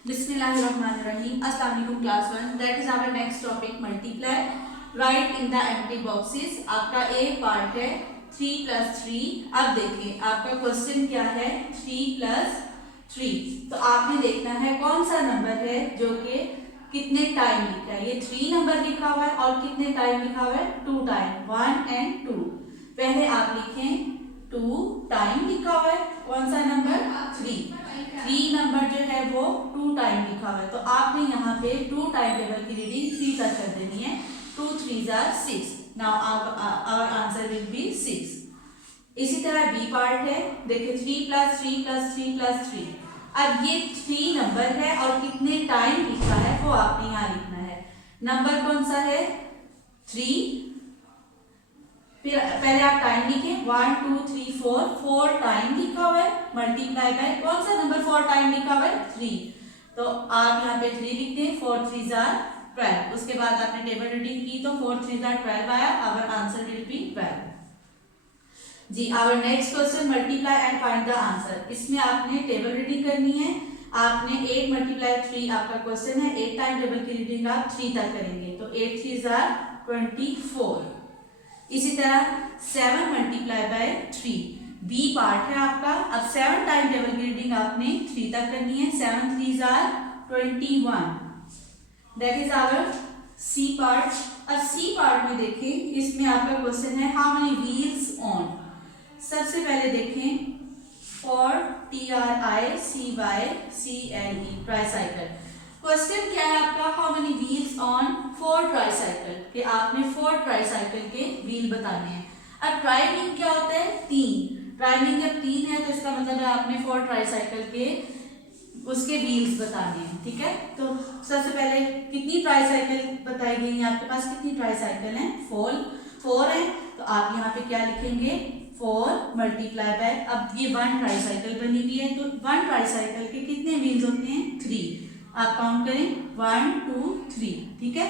Bismillahirrahmanirrahim. Assalamu alaikum class 1. That is our next topic, multiply. Write in the empty boxes. आपका A part है 3 plus 3. अब देखें आपका question क्या है 3 plus 3. तो आपने देखना है कौन सा नंबर है जो कि कितने टाइम लिखा है. ये 3 नंबर लिखा हुआ है और कितने टाइम लिखा हुआ है 2 टाइम 1 and 2. पहले आप लिखें 2 टाइम लिखा हुआ है. कौन सा नंबर 3 नंबर जो है वो 2 टाइम लिखा हुआ है. तो आपने यहाँ पे 2 टाइम टेबल की रीडिंग 3 तक कर देनी है. 2 3s are 6. Now our answer will be 6. इसी तरह बी पार्ट है. देखिए 3 plus 3 plus 3 plus 3. अब ये 3 नंबर है और कितने टाइम लिखा है वो आपने यहाँ लिखना है. नंबर कौन सा है 3. फिर पहले आप टाइम लिखें 1 2 3 4 टाइम लिखा हुआ है. मल्टीप्लाई बाय कौन सा नंबर 4 टाइम लिखा हुआ है 3. तो आप यहाँ पे 3 लिखते हैं. 4 3s are 12. उसके बाद आपने टेबल रीडिंग की तो 4 3s are 12 आया. Our answer will be 12. जी our next question multiply and find the answer. इसमें आपने टेबल रीडिंग करनी है. आपने 8 मल्टीप्लाई 3 आपका क्वेश्चन है. 8 टाइम टेबल की रीडिंग आप 3 तक करेंगे. तो 8 3s are 24. इसी तरह 7 मल्टीप्लाई बाय 3 बी पार्ट है आपका. अब 7 टाइम टेबल की रीडिंग आपने 3 तक करनी है. 7 3s are 21. That is our C part. अब सी पार्ट में देखें इसमें आपका क्वेश्चन है हाउ मेनी व्हील्स ऑन. सबसे पहले देखें फॉर TRICYCLE ट्राइसाइकिल. क्वेश्चन क्या है आपका how many wheels on 4 tricycle कि आपने 4 ट्राइसाइकिल के व्हील बताने हैं. अब ट्राई मीन क्या होता है 3. ट्राई मीन जब 3 है तो इसका मतलब है आपने 4 ट्राइसाइकिल के उसके व्हील्स बताने हैं. ठीक है. तो सबसे पहले कितनी ट्राइसाइकिल बताई गई है आपके पास. कितनी ट्राइसाइकिल है 4 है. तो आप यहाँ पे क्या लिखेंगे 4 मल्टीप्लाई बाय. अब ये 1 ट्राइसाइकिल बनी हुई है तो 1 ट्राइसाइकिल के कितने व्हील्स होते हैं 3. आप काउंट करें 1 2 3. ठीक है.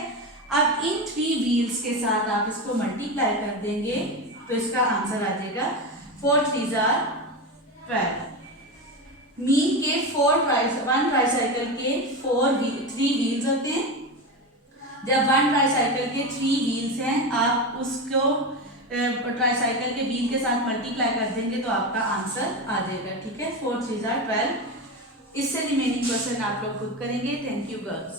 अब इन 3 व्हील्स के साथ आप इसको मल्टीप्लाई कर देंगे तो इसका आंसर आ जाएगा 4 3s are 12. मीन के 1 ट्राइसाइकिल के 3 व्हील्स होते हैं. जब 1 ट्राइसाइकिल के 3 व्हील्स हैं आप उसको ट्राइसाइकिल के व्हील के साथ मल्टीप्लाई कर देंगे तो आपका आंसर आ जाएगा. ठीक है. 4 3s are 12. इससे रिमेनिंग क्वेश्चन आप लोग खुद करेंगे. Thank you girls.